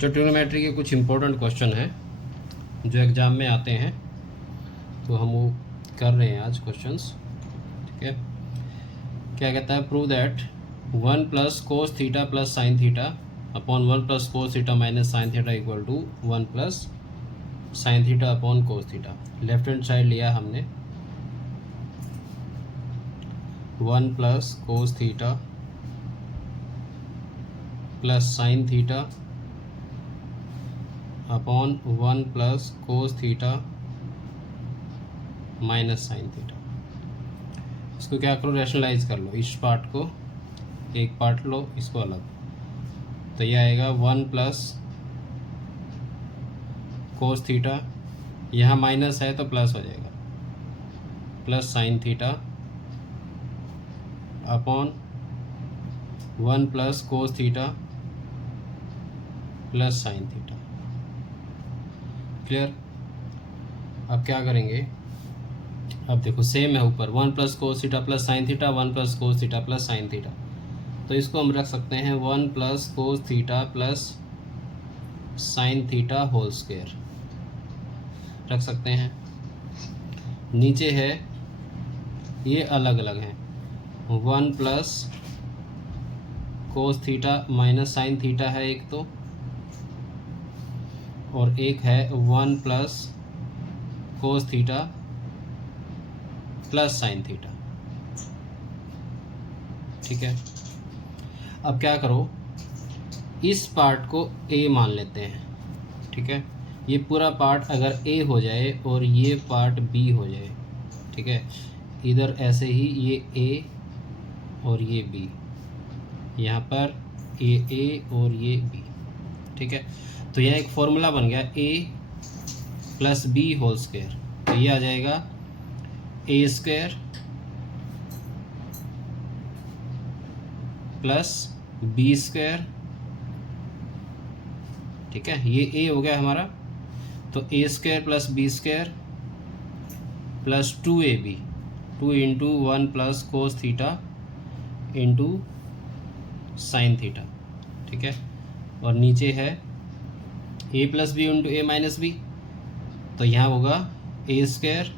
बच्चों ट्रिग्नोमेट्री के कुछ इंपॉर्टेंट क्वेश्चन हैं जो एग्ज़ाम में आते हैं, तो हम वो कर रहे हैं आज क्वेश्चंस। ठीक है, क्या कहता है, prove that 1 plus cos theta plus sine theta upon 1 plus cos theta minus sine theta equal to 1 plus sine theta upon cos theta. Left hand side लिया हमने 1 plus cos theta plus sine theta upon 1 plus cos theta minus sine theta. इसको क्या करो, rationalise कर लो। इस part को एक part लो, इसको अलग, तो ये आएगा 1 प्लस कोस थीटा, यहाँ माइनस है तो प्लस हो जाएगा, plus sine theta upon 1 plus cos theta plus sine theta. Clear. अब क्या करेंगे, अब देखो सेम है ऊपर 1 plus cos theta plus sine theta, 1 plus cos theta plus sine theta, तो इसको हम रख सकते हैं 1 plus cos theta plus sine theta whole square रख सकते हैं। नीचे है ये अलग अलग हैं, 1 plus cos theta minus sine theta है एक तो, और एक है 1 plus cos theta plus sine theta. ठीक है, अब क्या करो, इस पार्ट को ए मान लेते हैं। ठीक है, ये पूरा पार्ट अगर ए हो जाए और ये पार्ट बी हो जाए, ठीक है, इधर ऐसे ही ये ए और ये बी, यहाँ पर ए और ये बी। ठीक है, तो यहाँ एक फॉर्मूला बन गया A plus B whole square, तो ये आ जाएगा A square plus B square. ठीक है, ये ए हो गया हमारा, तो A square plus B square plus 2ab, 2 into 1 plus cos theta into sine theta. ठीक है, और नीचे है A plus B into A minus B, तो यहाँ होगा A square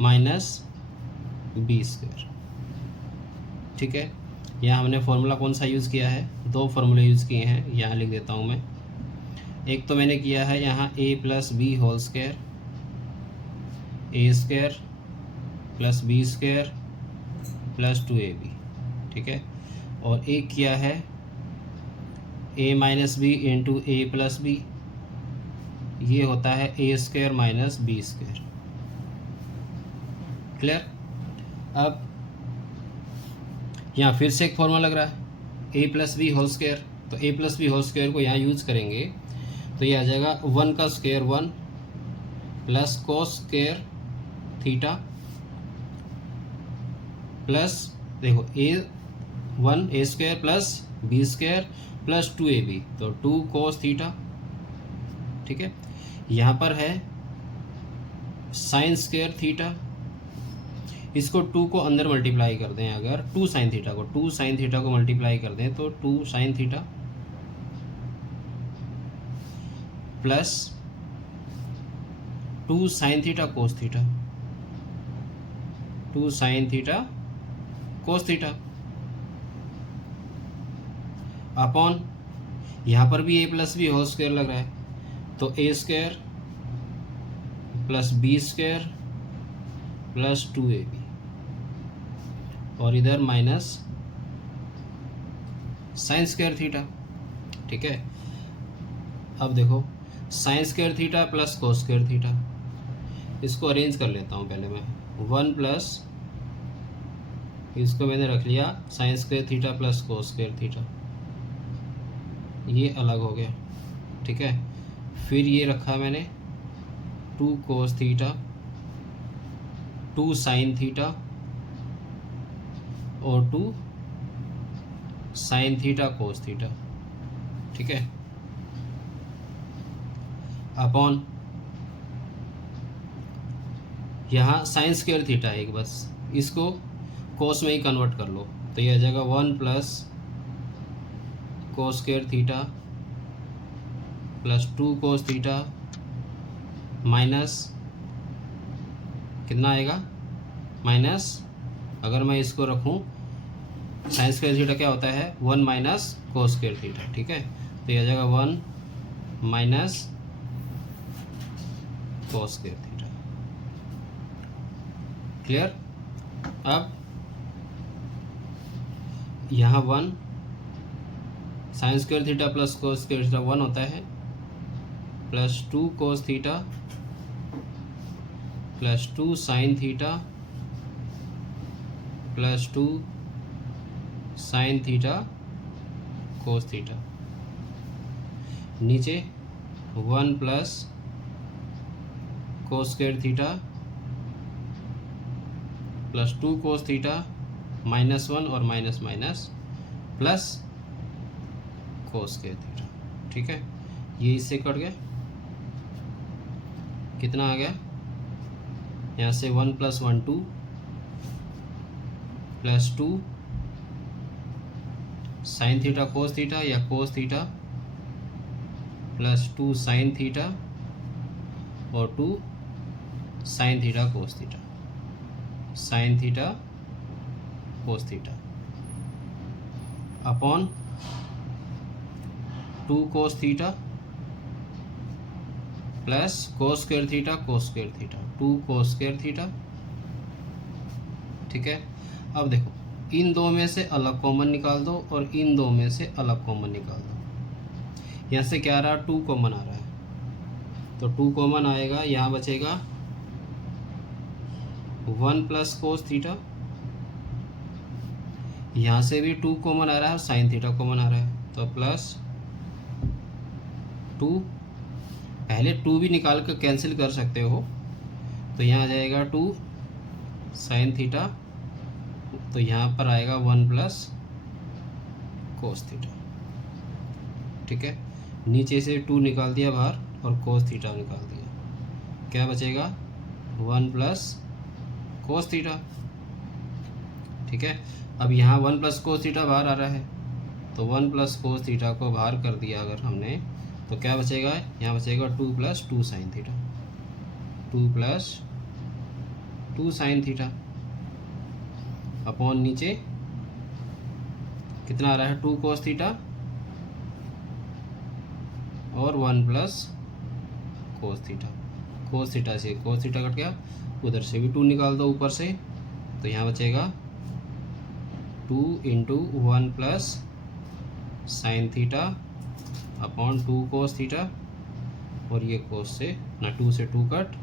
minus B square. ठीक है, यहाँ हमने फॉर्मूला कौन सा यूज़ किया है, दो फॉर्मूले यूज़ किए हैं, यहाँ लिख देता हूँ मैं। एक तो मैंने किया है यहाँ A plus B whole square, A square plus B square plus 2ab। ठीक है, और एक किया है A minus B into A plus B, ये होता है A square minus B square. Clear. अब यहाँ फिर से एक फॉर्मूला लग रहा है A plus B whole square, तो A plus B whole square को यहाँ यूज करेंगे तो ये आ जाएगा 1 का square 1 plus cos square theta plus, देखो a1 A square plus B square plus 2ab, तो 2 कोस थीटा। ठीक है, यहाँ पर है साइन स्क्वायर थीटा, इसको 2 को अंदर मल्टीप्लाई कर दें, अगर 2 साइन थीटा को मल्टीप्लाई कर दें तो 2 sine theta plus 2 sine theta cos theta, 2 sine theta cos theta upon, यहाँ पर भी A plus B whole square लग रहा है, तो A square plus B square plus 2ab, और इधर माइनस साइन स्क्वायर थीटा। ठीक है, अब देखो sign square theta plus cos square theta, इसको अरेंज कर लेता हूँ पहले मैं। 1 प्लस, इसको मैंने रख लिया sign square theta plus cos square theta, ये अलग हो गया। ठीक है, फिर ये रखा मैंने 2 कोस थीटा 2 साइन थीटा और 2 साइन थीटा कोस थीटा। ठीक है, अपॉन यहाँ साइन स्क्वायर थीटा है एक, बस इसको कोस में ही कन्वर्ट कर लो, तो ये आ जाएगा 1 plus cos square theta plus 2 cos theta minus कितना आएगा, माइनस अगर मैं इसको रखूं साइन स्क्वायर थीटा क्या होता है 1 माइनस कोस स्क्वायर थीटा, ठीक है। तो ये आ जाएगा 1 minus cos square theta. Clear. अब यहाँ 1 sign square theta plus cos square theta 1 होता है, plus 2 cos theta plus 2 sine theta plus 2 sine theta cos theta, नीचे 1 plus cos square theta plus 2 cos theta -1 और minus minus plus cos square theta, ठीक है। ये इससे cut गया, कितना आ गया यहाँ से 1 + 1 2 plus 2 sine theta cos theta या cos theta plus 2 sine theta और 2 sine theta cos theta, sine theta cos theta upon 2 cos theta plus cos square theta cos square theta 2 cos square theta, ठीक है। अब देखो इन दो में से अलग कॉमन निकाल दो और इन दो में से अलग कॉमन निकाल दो। यहाँ से क्या आ रहा है 2 कॉमन आ रहा है, तो 2 कॉमन आएगा, यहाँ बचेगा 1 प्लस कोस थीटा, यहाँ से भी 2 कॉमन आ रहा है और साइन थीटा कॉमन आ रहा है, तो प्लस 2, पहले 2 भी निकाल कर कैंसिल कर सकते हो, तो यहाँ आ जाएगा 2 साइन थीटा, तो यहाँ पर आएगा 1 प्लस कोस थीटा, ठीक है। नीचे से 2 निकाल दिया बाहर और कोस थीटा निकाल दिया, क्या बचेगा 1 प्लस कोस थीटा, ठीक है। अब यहाँ 1 प्लस कोस थीटा बाहर आ रहा है, तो 1 प्लस कोस थीटा को बाहर कर दिया अगर हमने, तो क्या बचेगा, यहाँ बचेगा 2 + 2 sine theta, 2 + 2 sine theta upon नीचे कितना आ रहा है 2 कोस थीटा और 1 plus cos theta, cos theta से कोस थीटा कट गया, उधर से भी 2 निकाल दो ऊपर से, तो यहाँ बचेगा 2 × 1 plus sine theta upon 2 cos theta, और ये कोस से ना 2 से 2 कट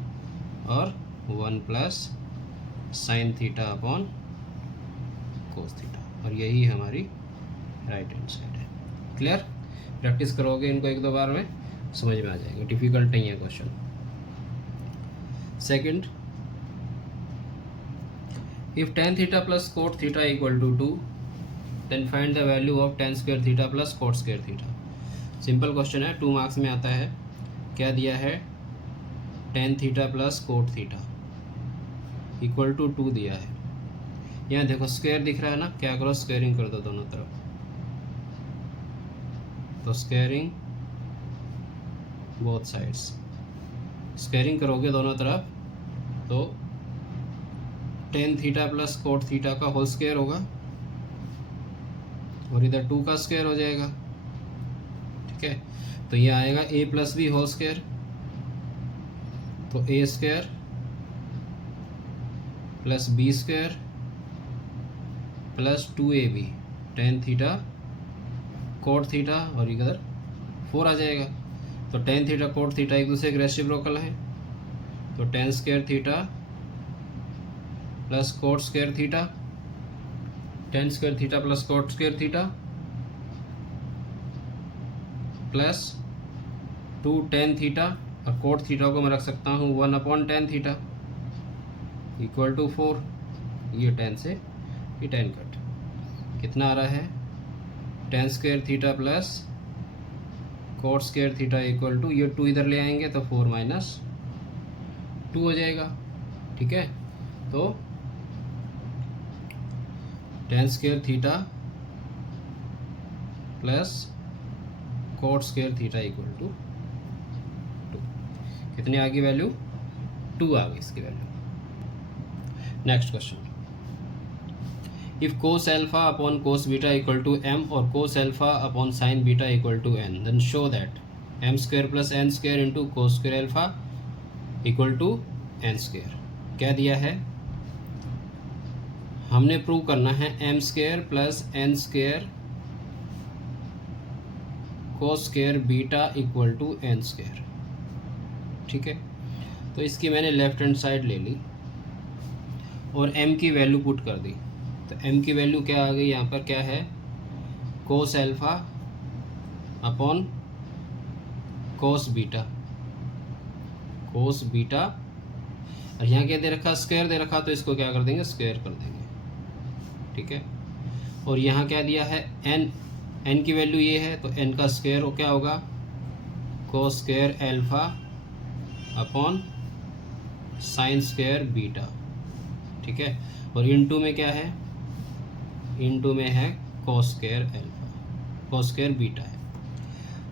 और 1 plus sine theta upon cos theta, और यही हमारी राइट हैंड साइड है। क्लियर। प्रैक्टिस करोगे इनको 1-2 बार में समझ में आ जाएगा, डिफिकल्ट नहीं है question. Second, if tan theta plus cot theta equal to 2 then find the value of tan square theta plus cot square theta. Simple question है, 2 मार्क्स में आता है। क्या दिया है, tan theta plus cot theta equal to 2 दिया है। यहाँ देखो स्क्वायर दिख रहा है ना, क्या करो स्क्वायरिंग कर दो दोनों तरफ, तो स्क्वायरिंग बोथ साइड्स, स्क्वायरिंग करोगे दोनों तरफ तो tan theta plus cot theta का होल स्क्वायर होगा और इधर 2 का स्क्वायर हो जाएगा, ठीक है। तो ये आएगा a + b होल स्क्वायर, तो a square plus b square plus 2ab tan theta cot theta, और इधर 4 आ जाएगा। तो tan थीटा कोट थीटा एक दूसरे के रेसिप्रोकल है, तो tan square theta plus cot square theta, tan square theta plus cot square theta plus 2 tan theta, और कोट थीटा को मैं रख सकता हूँ 1/tan थीटा इक्वल टू 4। ये tan से ये tan कट, कितना आ रहा है tan square theta plus cot square theta equal to, ये 2 इधर ले आएंगे तो 4 - 2 हो जाएगा, ठीक है। तो tan square theta plus cot square theta equal to 2। कितनी आ गई वैल्यू? 2 आ गई इसकी value. Next question, if cos alpha upon cos beta equal to m or cos alpha upon sin beta equal to n, then show that m square plus n square into cos square alpha equal to n square। क्या दिया है? हमने prove करना है m square plus n square cos square beta equal to n square. ठीक है, तो इसकी मैंने लेफ्ट हैंड साइड ले ली और m की वैल्यू पुट कर दी। तो m की वैल्यू क्या आ गई? यहाँ पर क्या है? कोस alpha upon cos beta, cos beta, और यहाँ क्या दे रखा? स्क्वायर दे रखा, तो इसको क्या कर देंगे? स्क्वायर कर देंगे। ठीक है, और यहाँ क्या दिया है? n की वैल्यू ये है, तो n का स्क्वायर क्या होगा? Cos square alpha upon sine square beta. ठीक है, और इनटू में क्या है? इनटू में है cos square alpha, cos square beta है।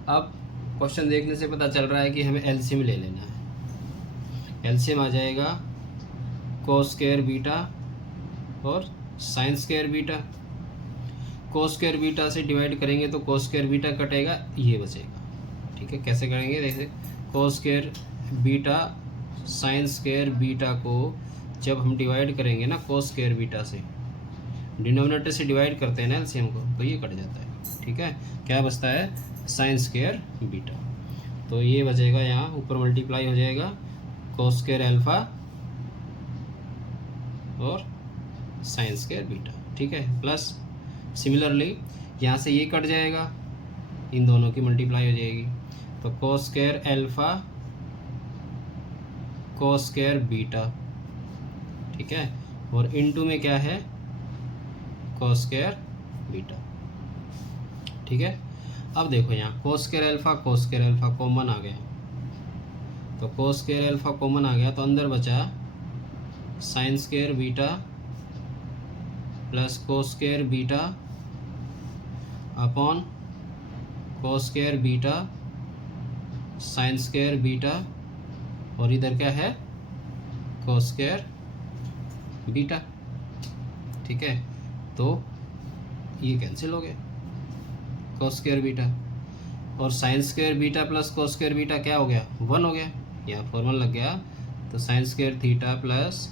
अब क्वेश्चन देखने से पता चल रहा है कि हमें एलसीएम ले लेना है। एलसीएम आ जाएगा कोस स्क्वायर बीटा और sine square beta. Cos square beta से डिवाइड करेंगे तो कोस स्क्वायर बीटा कटेगा, ये बचेगा। ठीक है, कैसे करेंगे? देखिए, cos square beta sine square beta को जब हम डिवाइड करेंगे ना कोस स्क्वायर बीटा से, डिनोमिनेटर से डिवाइड करते हैं ना एलसीएम को, तो ये कट जाता है। ठीक है, क्या बचता है? Sine square beta. तो ये बचेगा, यहाँ ऊपर मल्टीप्लाई हो जाएगा कोस स्क्वायर एल्फा और साइन स्क्वायर बीटा। ठीक है, प्लस सिमिलरली यहाँ से ये कट जाएगा, इन दोनों की मल्टीप्लाई हो जाएगी, तो cos square alpha cos square beta. ठीक है, और इनटू में क्या है? Cos square beta. ठीक है, अब देखो यहाँ कोस स्क्वायर एल्फा कॉमन आ गया, तो कोस स्क्वायर एल्फा कॉमन आ गया, तो अंदर बचा sine square beta plus cos square beta upon cos square beta sine square beta, और इधर क्या है? Cos square beta. ठीक है, तो ये कैंसिल हो गया कोस स्क्वायर बीटा, और sine square beta plus cos square beta क्या हो गया? 1 हो गया। यहाँ फॉर्मूला लग गया, तो sine square theta plus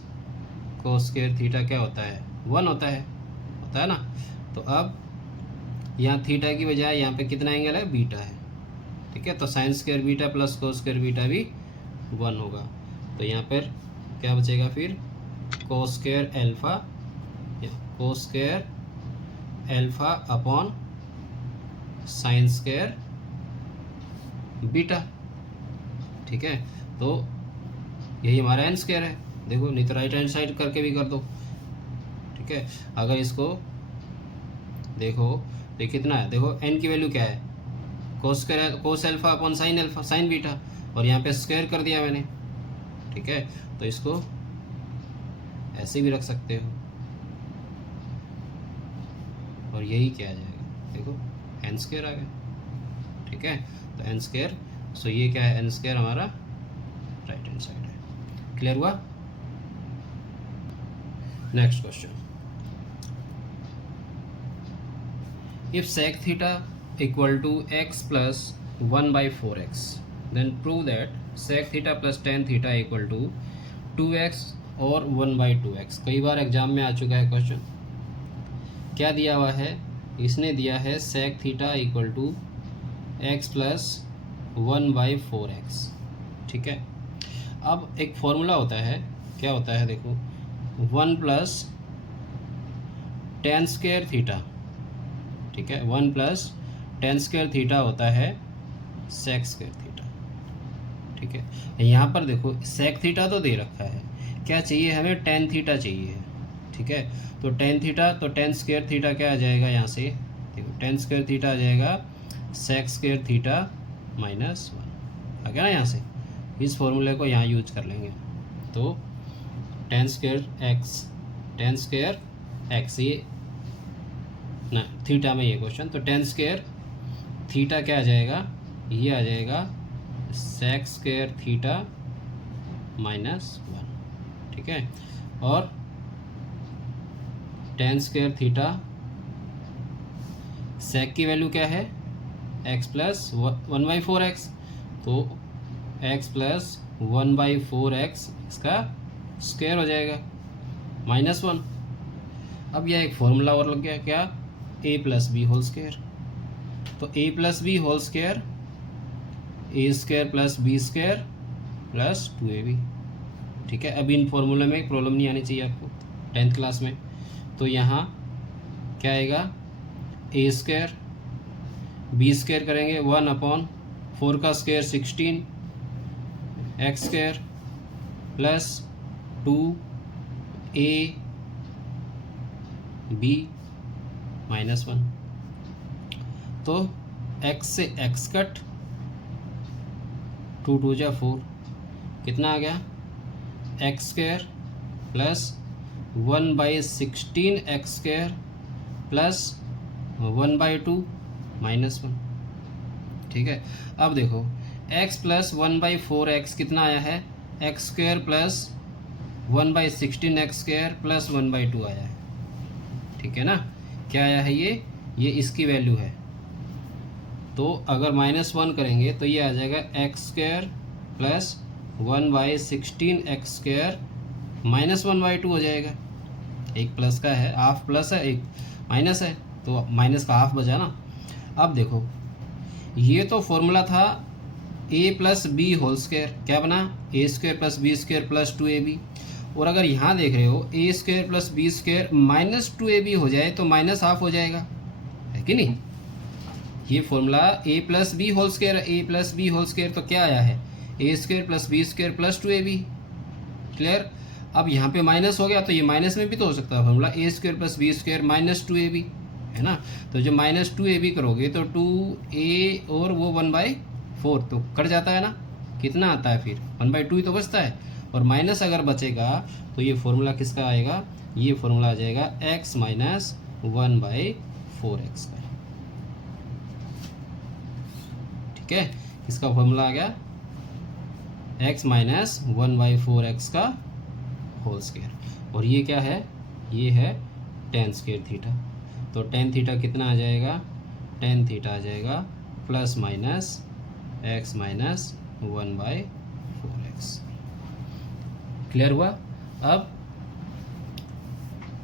cos square theta क्या होता है? 1 होता है ना। तो अब यहाँ थीटा की बजाय यहाँ पे कितना एंगल है? बीटा है। ठीक है, तो sine square beta plus cos square beta भी 1 होगा। तो यहाँ पर क्या बचेगा फिर? Cos square alpha, cos square alpha upon sine square beta. ठीक है, तो यही हमारा एन स्क्वायर है। देखो, नहीं तो राइट हैंड साइड करके भी कर दो। ठीक है, अगर इसको देखो तो कितना है? देखो एन की वैल्यू क्या है? कोस स्क्वायर कोस एल्फा अपॉन साइन बीटा, और यहाँ पे स्क्वायर कर दिया मैंने। ठीक है, तो इसको ऐसे भी रख सकते हो, और यही क्या आ जाएगा? देखो एन स्क्वायर आ गया। ठीक है, तो एन स्क्वायर, सो ये क्या है? एन स्क्वायर हमारा राइट हैंड साइड है। क्लियर हुआ? Next question, if sec theta equal to x plus 1/4x, then prove that sec theta plus tan theta equal to 2x और 1/2x। कई बार एग्जाम में आ चुका है क्वेश्चन। क्या दिया हुआ है? इसने दिया है sec theta equal to x plus 1/4x। ठीक है, अब एक फॉर्मूला होता है, क्या होता है? देखो, 1 प्लस tan स्क्वायर थीटा। ठीक है, 1 प्लस tan स्क्वायर थीटा होता है sec स्क्वायर थीटा। ठीक है, यहाँ पर देखो sec थीटा तो दे रखा है, क्या चाहिए हमें? tan थीटा चाहिए है। ठीक है, तो tan थीटा, तो tan स्क्वायर थीटा क्या आ जाएगा? यहाँ से देखो tan स्क्वायर थीटा आ जाएगा sec स्क्वायर थीटा माइनस 1 आ गया ना। यहाँ से इस फॉर्मूले को यहाँ यूज कर लेंगे, तो tan स्क्वायर x, ये ना थीटा में ये क्वेश्चन, तो टेन स्क्वायर थीटा क्या आ जाएगा, ये आ जाएगा सेक स्क्वायर थीटा -1, ठीक है। और टेन स्क्वायर थीटा सेक की वैल्यू क्या है, x प्लस 1/4x, तो x प्लस 1/4x इसका स्क्वायर हो जाएगा -1। अब यह एक फॉर्मूला और लग गया, क्या, a plus B whole square. तो a plus B whole square A square plus B square plus 2ab, ठीक है। अब इन फॉर्मूले में एक प्रॉब्लम नहीं आनी चाहिए आपको 10th क्लास में। तो यहाँ क्या आएगा, ए स्क्वायर बी स्क्वायर करेंगे 1/4 का square 16 x square plus 2ab -1। तो x से x कट, 2 2 जा 4, कितना आ गया, x square plus 1/16 x square plus 1/2 -1, ठीक है। अब देखो x प्लस 1/4x कितना आया है, x square plus 1/16 x square plus 1/2 आया है, ठीक है ना। क्या आया है, ये इसकी वैल्यू है। तो अगर -1 करेंगे तो ये आ जाएगा x square plus 1/16 x square -1/2 हो जाएगा। एक प्लस का है, हाफ प्लस है, एक माइनस है, तो माइनस का हाफ बचा ना। अब देखो ये तो फॉर्मूला था a plus B whole square, क्या बना, A square plus B square plus 2ab। और अगर यहाँ देख रहे हो A square plus B square -2ab हो जाए तो माइनस हाफ हो जाएगा, है कि नहीं। ये formula a plus B whole square, A plus B whole square, तो क्या आया है, A square plus B square plus 2ab, clear. अब यहाँ पे माइनस हो गया तो ये माइनस में भी तो हो सकता है formula, A square plus B square -2ab, है ना। तो जब -2ab करोगे तो 2a और वो 1/4 तो कट जाता है ना, कितना आता है फिर 1/2 ही तो बचता है। और माइनस अगर बचेगा तो ये फॉर्मूला किसका आएगा, ये फॉर्मूला आ जाएगा x माइनस 1/4x का, ठीक है। किसका फॉर्मूला आ गया, x माइनस 1/4x का होल स्क्वायर। और ये क्या है, ये है टेन स्क्वायर थीटा। तो टेन थीटा कितना आ जाएगा, टेन थीटा आ जाएगा plus minus x minus 1/4x, clear हुआ। अब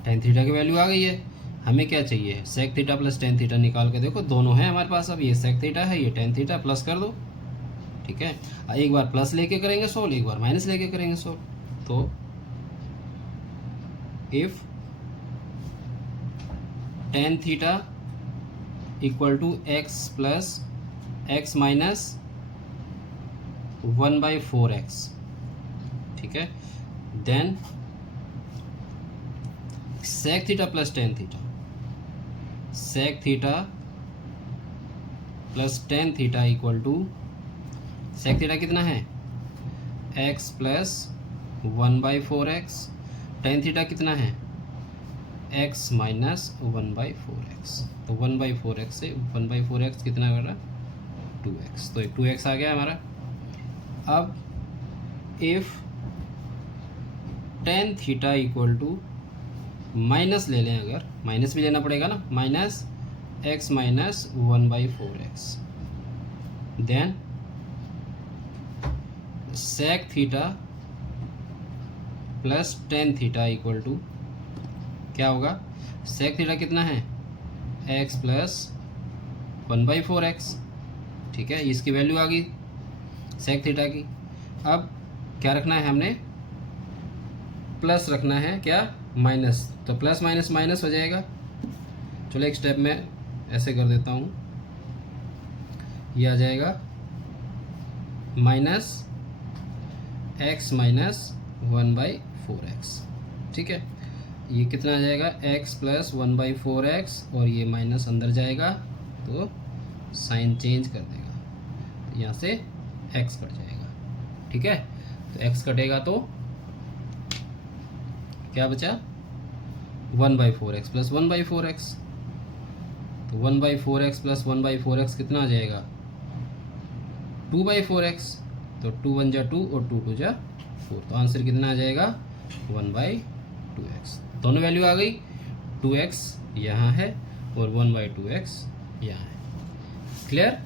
टेन थीटा की वैल्यू आ गई है, हमें क्या चाहिए, sec theta plus tan theta निकाल के देखो, दोनों है हमारे पास। अब ये सेक थीटा है, ये टेन थीटा, प्लस कर दो, ठीक है। एक बार प्लस लेके करेंगे सोल्व, एक बार माइनस लेके करेंगे सोल्व। तो if tan theta equal to x plus x minus 1/4x, ठीक है, then sec theta plus tan theta, sec theta plus tan theta equal to, sec theta कितना है, x plus 1/4x, ten theta कितना है, x minus 1/4x। तो 1/4x से 1/4x कितना कर रहा, 2x, तो 2x आ गया हमारा। अब if tan theta equal to, minus ले लें, अगर माइनस भी लेना पड़ेगा ना, minus x minus 1/4x, then sec theta plus tan theta equal to क्या होगा, सेक थीटा कितना है, x प्लस 1/4x, ठीक है, इसकी वैल्यू आ गई सेक थीटा की। अब क्या रखना है हमने, प्लस रखना है, क्या, माइनस, तो प्लस माइनस माइनस हो जाएगा। चलो एक स्टेप में ऐसे कर देता हूँ, ये आ जाएगा माइनस x माइनस 1/4x, ठीक है। ये कितना आ जाएगा, x प्लस 1/4x, और ये माइनस अंदर जाएगा तो साइन चेंज कर देगा, तो यहाँ से x कट जाएगा, ठीक है। तो x कटेगा तो क्या बचा, 1/4x प्लस 1/4x, तो 1/4x प्लस 1/4x कितना आ जाएगा 2/4x। तो 2 1 जा 2 और 2 2 जा 4, तो आंसर कितना आ जाएगा 1/2x। दोनों वैल्यू आ गई, 2x यहाँ है और 1/2x यहाँ है। Clear.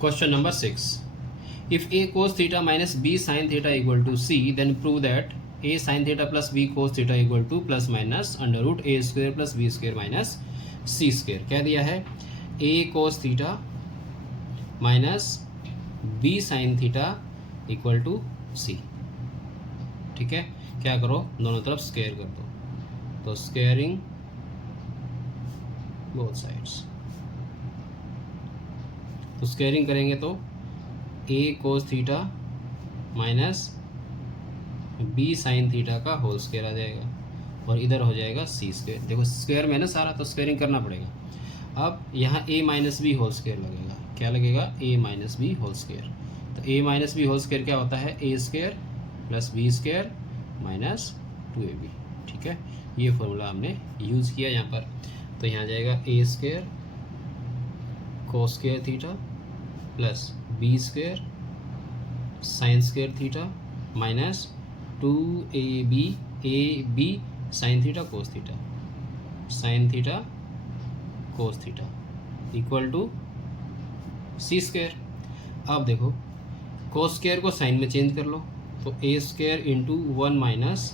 Question number 6, if a cos theta minus b sin theta equal to c, then prove that a sin theta plus b cos theta equal to plus minus under root a square plus b square minus c square। क्या दिया है, a cos theta minus b sin theta equal to c। ठीक है, क्या करो, दोनों तरफ square कर दो, तो स्क्वायरिंग बोथ साइड्स। तो स्क्वायरिंग करेंगे तो a cos theta minus b sin theta का होल स्क्वायर आ जाएगा और इधर हो जाएगा c स्क्वायर। देखो स्क्वायर में ना सारा, तो स्क्वायरिंग करना पड़ेगा। अब यहाँ a minus B whole square लगेगा, क्या लगेगा a minus B whole square. तो a minus B whole square क्या होता है, a square plus B square minus 2ab। ठीक है, ये फॉर्मूला हमने यूज़ किया यहाँ पर। तो यहाँ जाएगा a square cos square theta plus B square sine square theta minus 2ab sine theta cos theta, sine theta cos theta equal to C square. अब देखो कोस स्क्वायर को साइन में चेंज कर लो, तो A square into 1 minus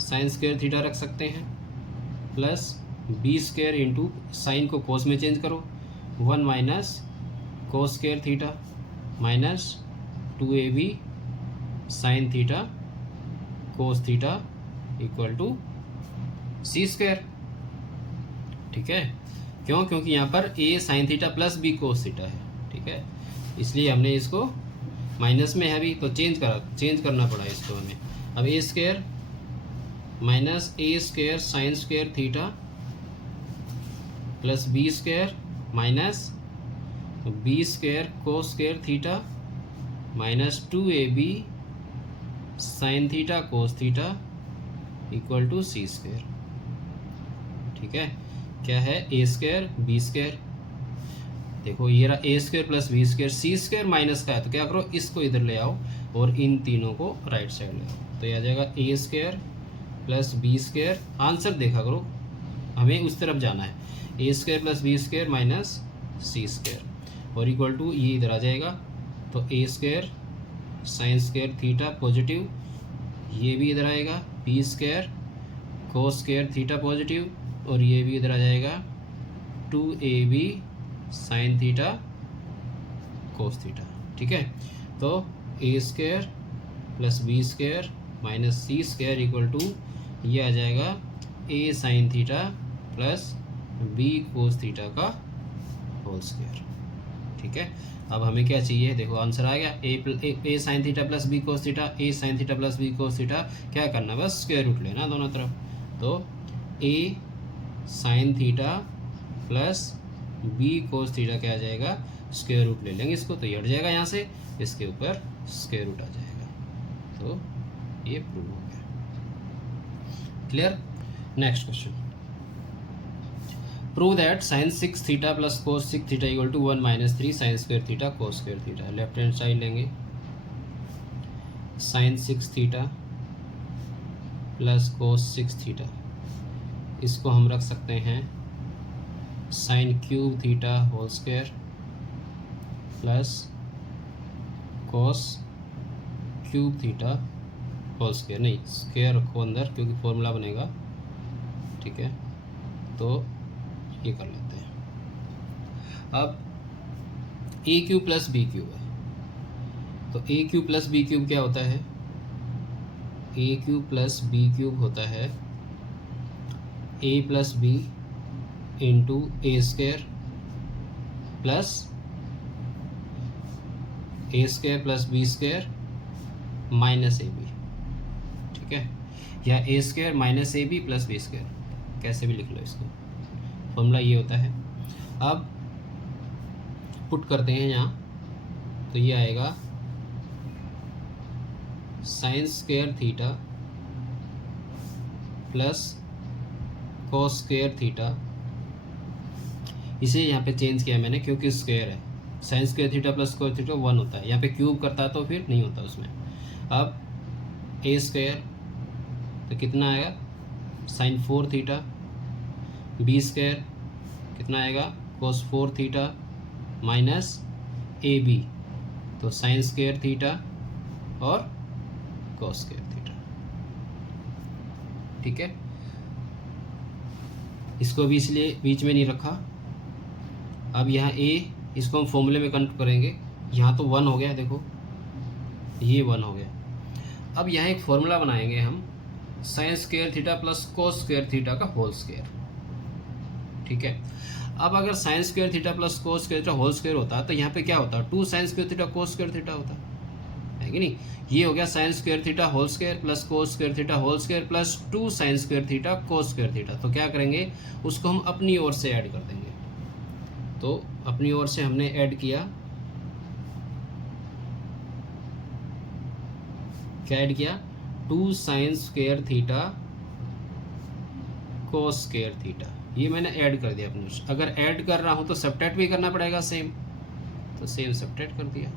sine square theta रख सकते हैं, plus B square into sine को कोस में चेंज करो, 1 minus cos square theta minus 2ab sine theta cos theta equal to C square. ठीक है, क्यों, क्योंकि यहाँ पर a sine theta plus b cos theta है। ठीक है, इसलिए हमने इसको माइनस में है अभी, तो चेंज करना पड़ा इसको हमें। अब a square minus a square sine square theta plus b square minus B square cos square theta minus 2ab sine theta cos theta equal to C square. ठीक है, क्या है ए स्क्वायर बी स्क्वायर। देखो ये रहा ए square plus B square, सी square minus का है, तो क्या करो इसको इधर ले आओ और इन तीनों को राइट साइड ले आओ, तो यह आ जाएगा A square plus B square. Answer देखा करो, हमें उस तरफ जाना है, A square plus B square minus C square और इक्वल टू ये इधर आ जाएगा, तो A square sine square theta positive, ये भी इधर आएगा, B square cos square theta positive और ये भी इधर आ जाएगा 2ab sine theta cos theta. ठीक है, तो A square plus B square minus C square equal to ये आ जाएगा A sine theta plus B cos theta का होल स्क्वायर। ठीक है, अब हमें क्या चाहिए, देखो आंसर आ गया, A sine theta plus B cos theta, A sine theta plus B cos theta. क्या करना, बस स्क्वायर रूट लेना दोनों तरफ, तो A sine theta plus B cos theta क्या आ जाएगा, स्क्वायर रूट ले लेंगे इसको, तो ये हट जाएगा यहाँ से, इसके ऊपर स्क्वायर रूट आ जाएगा, तो ये प्रूव हो गया। Clear. Next question, prove that sine 6 theta plus cos 6 theta equal to 1 minus 3 sine square theta cos square theta. Left hand side लेंगे, sine 6 theta plus cos 6 theta, इसको हम रख सकते हैं sine cube theta whole square plus cos cube theta whole square, नहीं square रखो अंदर क्योंकि फॉर्मूला बनेगा। ठीक है, तो ये कर लेते हैं। अब A cube plus B cube है, तो A cube plus B cube क्या होता है, A cube plus B cube होता है A plus B into A square plus A square plus B square minus A B. ठीक है, या A square minus A B plus B square, कैसे भी लिख लो इसको, फॉर्मूला ये होता है। अब पुट करते हैं यहाँ, तो ये आएगा sign square theta plus cos square theta इसे यहाँ पे चेंज किया मैंने क्योंकि स्क्वायर है, sign square theta plus square theta 1 होता है, यहाँ पे क्यूब करता तो फिर नहीं होता उसमें। अब ए स्क्वायर तो कितना आएगा साइन 4 थीटा, बी स्क्वायर कितना आएगा कोस 4 थीटा माइनस ए बी तो साइन स्क्वायर थीटा और कोस स्क्वायर थीटा। ठीक है, इसको भी इसलिए बीच में नहीं रखा। अब यहाँ ए, इसको हम फॉर्मूले में कन्वर्ट करेंगे, यहाँ तो 1 हो गया, देखो ये 1 हो गया। अब यहाँ एक फॉर्मूला बनाएंगे हम sine square theta plus cos square theta का होल स्क्वायर। ठीक है, अब अगर sine square theta plus cos square theta whole square होता तो यहाँ पे क्या होता 2 sine square theta cos square theta होता है कि नहीं। ये हो गया sine square theta whole square plus cos square theta whole square plus 2 sine square theta cos square theta. तो क्या करेंगे, उसको हम अपनी ओर से ऐड कर देंगे। तो अपनी ओर से हमने ऐड किया, क्या ऐड किया 2 sine square theta cos square theta, ये मैंने ऐड कर दिया अपने से। अगर ऐड कर रहा हूं तो सब्ट्रैक्ट भी करना पड़ेगा सेम, तो सेम सब्ट्रैक्ट कर दिया।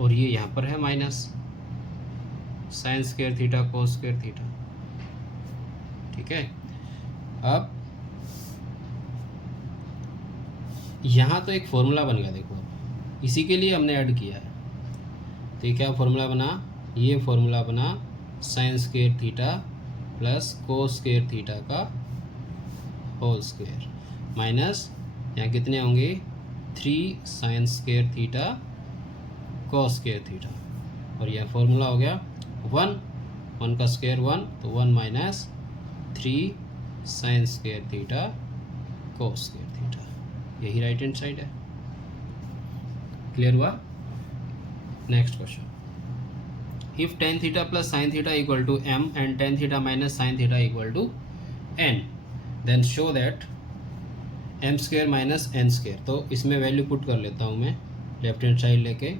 और ये यहाँ पर है minus sine square theta cos square theta. ठीक है, अब यहाँ तो एक फॉर्मूला बन गया, देखो इसी के लिए हमने ऐड किया है। तो ये क्या फॉर्मूला बना, ये फॉर्मूला बना sign square theta plus cos square theta का होल स्क्वायर माइनस यहाँ कितने होंगे 3 sine square theta cos square theta. और यह फॉर्मूला हो गया 1 का स्क्वायर 1 तो 1 minus 3 sine square theta cos square theta. यही राइट हैंड साइड है। क्लियर हुआ। Next question, if tan theta plus sin theta equal to m and tan theta minus sin theta equal to n, then show that m square minus n square। तो इसमें value put कर लेता हूँ मैं left hand side लेके,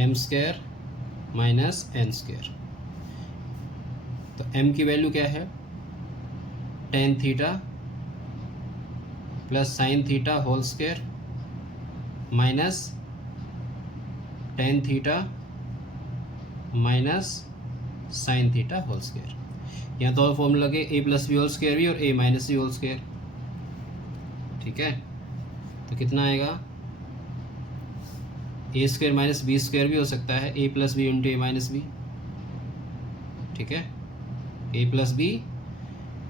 m square minus n square। तो m की value क्या है tan theta plus sine theta whole square minus tan theta minus sine theta whole square. यहाँ तो और फॉर्मूला लगे a plus B whole square भी और a minus B whole square. ठीक है, तो कितना आएगा A square minus B square भी हो सकता है, a plus B into A minus B. ठीक है, a plus B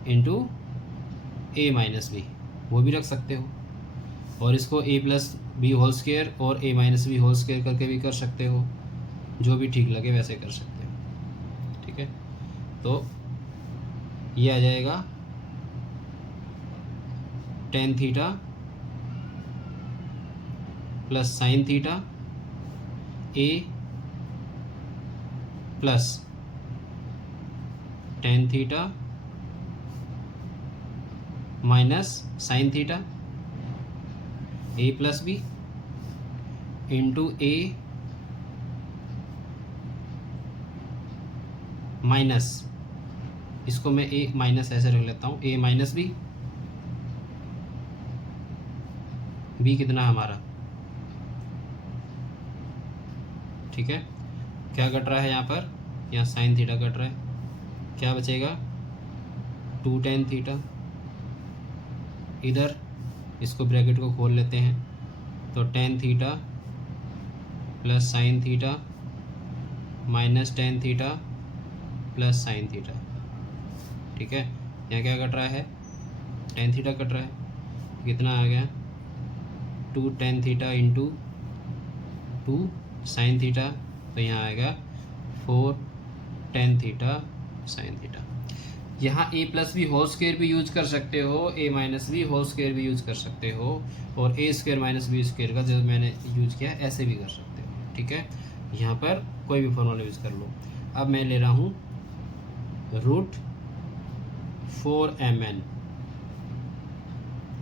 into A minus B वो भी रख सकते हो, और इसको a plus B whole square और a minus B whole square करके भी कर सकते हो, जो भी ठीक लगे वैसे कर सकते हो। ठीक है, तो ये आ जाएगा tan theta plus sine theta a plus tan theta minus sine theta a plus B into a minus, इसको मैं a माइनस ऐसे रख लेता हूँ, a माइनस बी, b कितना हमारा। ठीक है, क्या कट रहा है यहाँ पर, यहाँ साइन थीटा कट रहा है, क्या बचेगा 2 tan थीटा। इधर इसको ब्रैकेट को खोल लेते हैं, तो tan theta plus sine theta minus tan theta plus sine theta. ठीक है, यहाँ क्या कट रहा है tan थीटा कट रहा है, कितना आ गया 2 tan theta into 2 sine theta, तो यहाँ आएगा 4 tan थीटा साइन थीटा। यहाँ a plus B whole square भी यूज कर सकते हो, a minus B whole square भी यूज कर सकते हो, और a square minus B square का जो मैंने यूज किया ऐसे भी कर सकते हो। ठीक है, यहाँ पर कोई भी फॉर्मूला यूज कर लो। अब मैं ले रहा हूँ √4mn,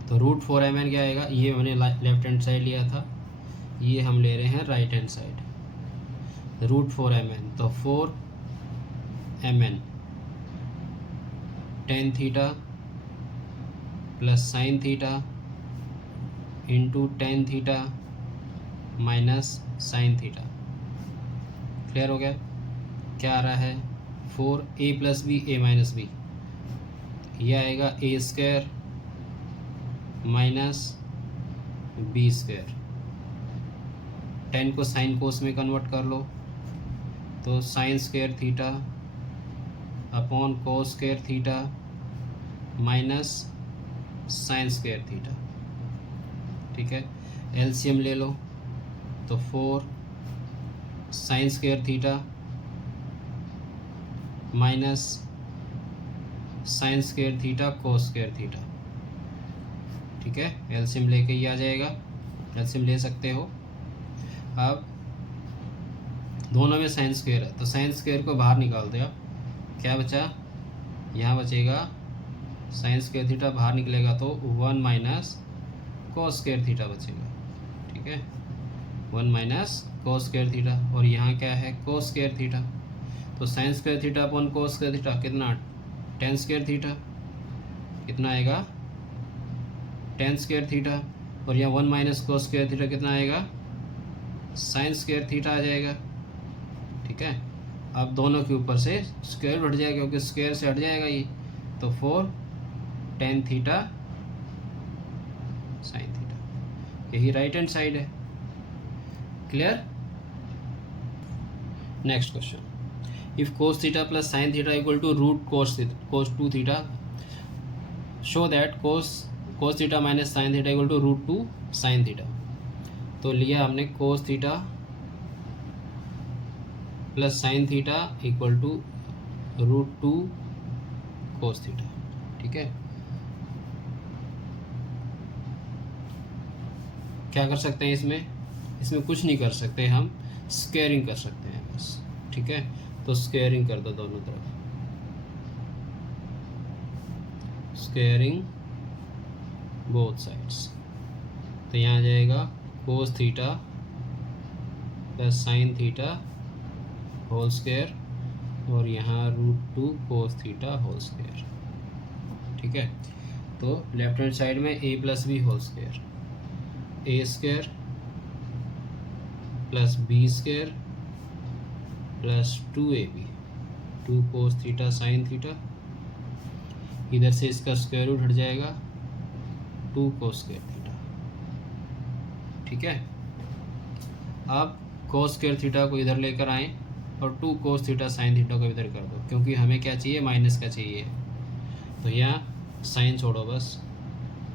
तो √4mn क्या आएगा, ये मैंने लेफ्ट हैंड साइड लिया था, ये हम ले रहे हैं राइट हैंड साइड। √4mn तो 4mn tan theta plus sine theta into tan theta minus sine theta. Clear हो गया? क्या आ रहा है? 4a प्लस बी ए माइनस बी, यह आएगा A square minus B square. 10 को साइन कोस में कन्वर्ट कर लो तो sine square theta upon cos square theta minus sine square theta. ठीक है, एलसीएम ले लो तो 4 sign square theta minus sine square theta cos square theta. ठीक है, एलसीएम लेके ही आ जाएगा, एलसीएम ले सकते हो। अब दोनों में साइन स्क्वायर है तो साइन स्क्वायर को बाहर निकाल दो। क्या बचा? यहाँ बचेगा साइन स्क्वायर थीटा, बाहर निकलेगा तो 1 माइनस कोस स्क्वायर थीटा बचेगा। ठीक है, 1 माइनस कोस स्क्वायर थीटा, और यहाँ क्या है? Cos square theta. तो sine square theta upon cos square theta कितना? Tan square theta. कितना आएगा? Tan square theta. और यहाँ 1 माइनस कोस स्क्वायर थीटा कितना आएगा? साइन स्क्वायर थीटा आ जाएगा। ठीक है, अब दोनों के ऊपर से स्क्वायर हट जाएगा क्योंकि स्क्वायर से हट जाएगा ये, तो 4 टेन थीटा साइन थीटा। यही राइट हैंड साइड है। Clear? Next question, if cos theta plus sine theta equal to root cos 2 theta, show that cos theta minus sine theta equal to root 2 sine theta. तो लिया हमने cos theta plus sine theta equal to root 2 cos theta. ठीक है, क्या कर सकते हैं इसमें कुछ नहीं कर सकते, हम स्क्वेयरिंग कर सकते हैं बस। ठीक है, तो स्क्वेयरिंग कर दो दोनों तरफ, स्क्वेयरिंग बोथ साइड्स। तो यहाँ आ जाएगा cos theta plus sine theta whole square, और यहाँ root 2 cos theta whole square. ठीक है, तो लेफ्ट हैंड साइड में a plus B whole square, A square plus B square plus 2ab, 2 cos theta sine theta. इधर से इसका square root हट जाएगा, 2 कोस स्क्वायर थीटा। ठीक है, अब कोस स्क्वायर थीटा को इधर लेकर आएँ और 2 कोस थीटा साइन थीटा को इधर कर दो, क्योंकि हमें क्या चाहिए? माइनस का चाहिए। तो यहाँ साइन छोड़ो बस,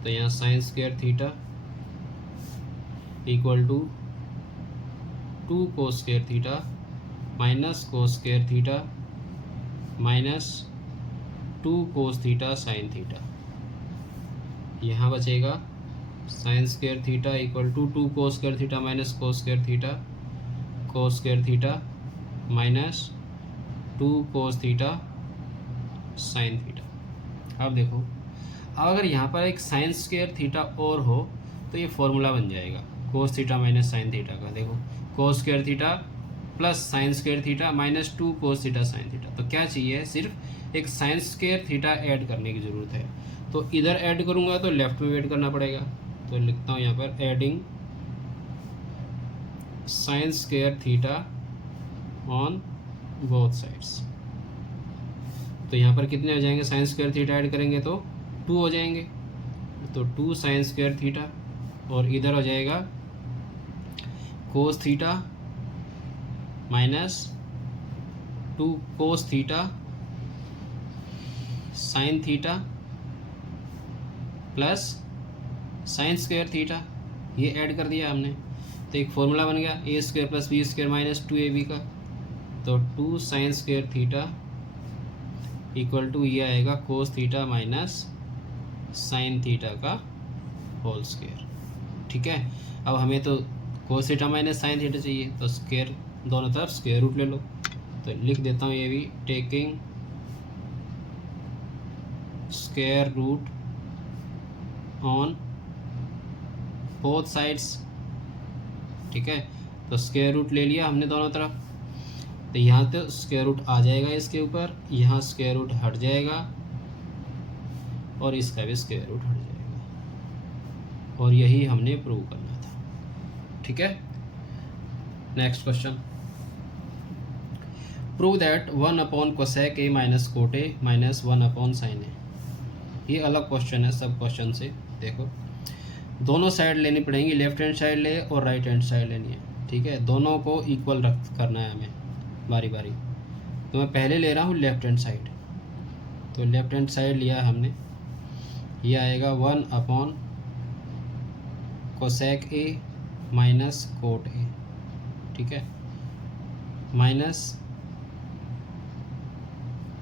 तो यहाँ sine square theta equal to 2 cos square theta minus cos square theta minus 2 cos theta sine theta. यहाँ बचेगा sine square theta equal to 2 cos square theta minus cos square theta cos square theta minus 2 cos theta sine theta. अब देखो, अब अगर यहाँ पर एक sign square theta और हो तो ये फॉर्मूला बन जाएगा cos theta minus sine theta का। देखो, cos square theta plus sine square theta minus 2 cos theta sine theta. तो क्या चाहिए? सिर्फ एक साइन स्क्वायर थीटा ऐड करने की ज़रूरत है। तो इधर ऐड करूँगा तो लेफ्ट में ऐड करना पड़ेगा, तो लिखता हूँ यहाँ पर adding sign square theta on both sides. तो यहाँ पर कितने हो जाएंगे? साइन स्क्वायर थीटा ऐड करेंगे तो 2 हो जाएंगे, तो 2 साइन स्क्वायर थीटा, और इधर हो जाएगा cos theta minus 2 cos theta sine theta plus sine square theta, ये ऐड कर दिया हमने। तो एक फॉर्मूला बन गया A square plus B square minus 2ab का। तो 2 sine square theta equal to ये आएगा cos theta minus sine theta का होल स्क्वायर। ठीक है, अब हमें तो cos theta minus sine theta चाहिए, तो स्क्वायर दोनों तरफ स्क्वायर रूट ले लो। तो लिख देता हूँ ये भी, taking square root on both sides. ठीक है, तो स्क्वायर रूट ले लिया हमने दोनों तरफ, तो यहाँ तो स्क्वायर रूट आ जाएगा इसके ऊपर, यहाँ स्क्वायर रूट हट जाएगा और इसका भी स्क्वायर रूट हट जाएगा। और यही हमने प्रूव करना था। ठीक है, next question, prove that 1 upon cosec A minus cot A minus 1 upon sine A. ये अलग क्वेश्चन है सब क्वेश्चन से। देखो दोनों साइड लेनी पड़ेंगी, लेफ्ट हैंड साइड ले और राइट हैंड साइड लेनी है। ठीक है, दोनों को इक्वल रख करना है हमें बारी बारी। तो मैं पहले ले रहा हूँ लेफ्ट हैंड साइड, तो लेफ्ट हैंड साइड लिया हमने, ये आएगा 1 upon cosec A minus cot ए। ठीक है, माइनस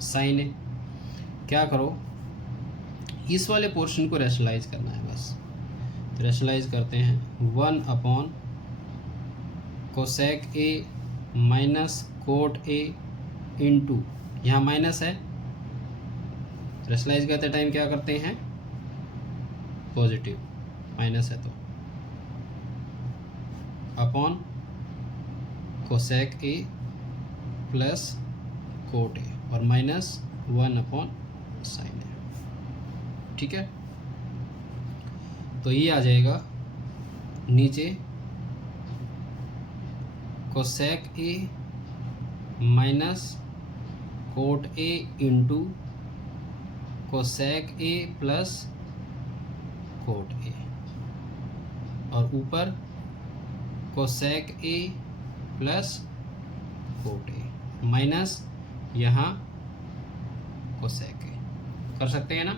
साइन ए। क्या करो, इस वाले पोर्शन को रैशनलाइज करना है बस। तो रैशनलाइज करते हैं, 1 upon cosec A minus cot A into, यहाँ माइनस है, रैशनलाइज करते टाइम क्या करते हैं, पॉजिटिव, माइनस है तो upon cosec A plus cot A और माइनस 1 अपॉन साइन ए। ठीक है, तो ये आ जाएगा नीचे cosec A minus cot A into cosec A plus cot A, और ऊपर cosec A plus coat A minus यहाँ कोसेक ए। कर सकते हैं ना।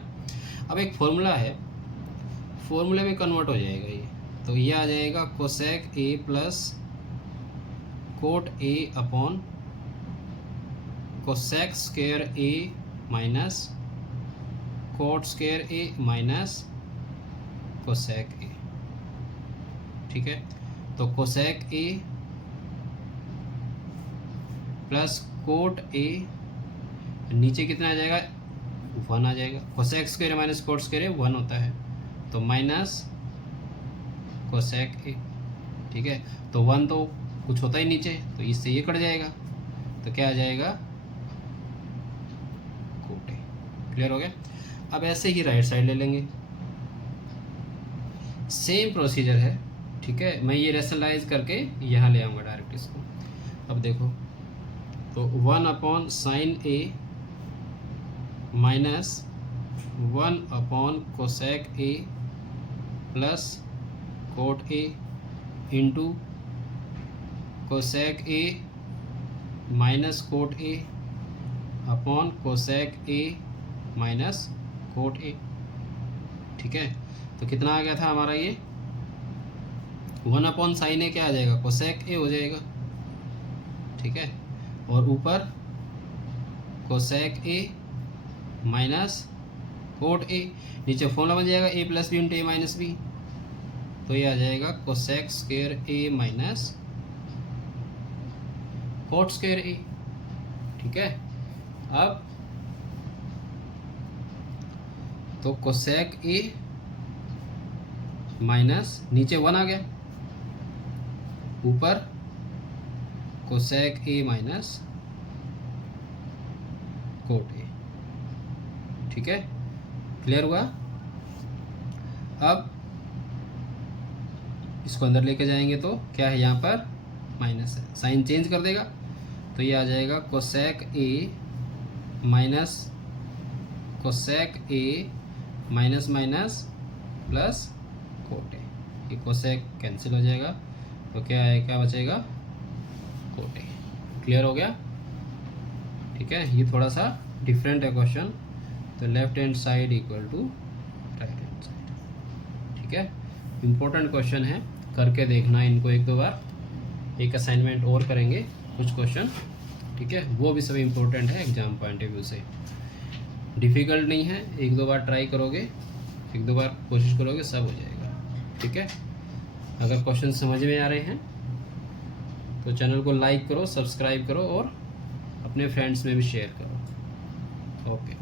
अब एक फॉर्मूला है, फॉर्मूले में कन्वर्ट हो जाएगा ये, तो ये आ जाएगा cosec A plus cot A upon cosec square A minus coat square A minus cosec ए। ठीक है, तो cosec A plus cot A, नीचे कितना आ जाएगा, 1 आ जाएगा। Cosec square minus cot square 1 होता है, तो माइनस कोसेक ए। ठीक है, तो 1 तो कुछ होता ही नीचे, तो इससे ये कट जाएगा, तो क्या आ जाएगा, कोट ए। क्लियर हो गया। अब ऐसे ही राइट साइड ले लेंगे, सेम प्रोसीजर है। ठीक है, मैं ये रैशनलाइज करके यहाँ ले आऊँगा डायरेक्ट इसको। अब देखो, तो 1 upon sine A minus 1 upon cosec A plus cot A into cosec A minus cot A upon cosec A minus cot ए। ठीक है, तो कितना आ गया था हमारा ये, 1 अपॉन साइन ए क्या आ जाएगा, कोसेक ए हो जाएगा। ठीक है, और ऊपर कोसेक ए माइनस कोट ए, नीचे फॉर्मूला बन जाएगा ए plus B into A minus B, तो ये आ जाएगा कोसेक स्क्वायर ए माइनस कोट स्क्वायर ए। ठीक है, अब तो कोसेक ए माइनस नीचे 1 आ गया, ऊपर कोसेक ए माइनस कोट ए। ठीक है, क्लियर हुआ। अब इसको अंदर लेके जाएंगे तो क्या है, यहाँ पर माइनस है, साइन चेंज कर देगा, तो ये आ जाएगा cosec A minus cosec A minus minus plus cot A. ये कोसेक कैंसिल हो जाएगा, तो क्या है, क्या बचेगा, कोट ए। क्लियर हो गया। ठीक है, ये थोड़ा सा डिफरेंट है क्वेश्चन, तो left hand side equal to right hand side. ठीक है, इम्पोर्टेंट क्वेश्चन है, करके देखना इनको एक दो बार। एक असाइनमेंट और करेंगे कुछ क्वेश्चन। ठीक है, वो भी सब इम्पोर्टेंट है एग्जाम पॉइंट ऑफ व्यू से, डिफ़िकल्ट नहीं है। एक दो बार ट्राई करोगे, एक दो बार कोशिश करोगे, सब हो जाएगा। ठीक है, अगर क्वेश्चन समझ में आ रहे हैं तो चैनल को लाइक करो, सब्सक्राइब करो और अपने फ्रेंड्स में भी शेयर करो। ओके।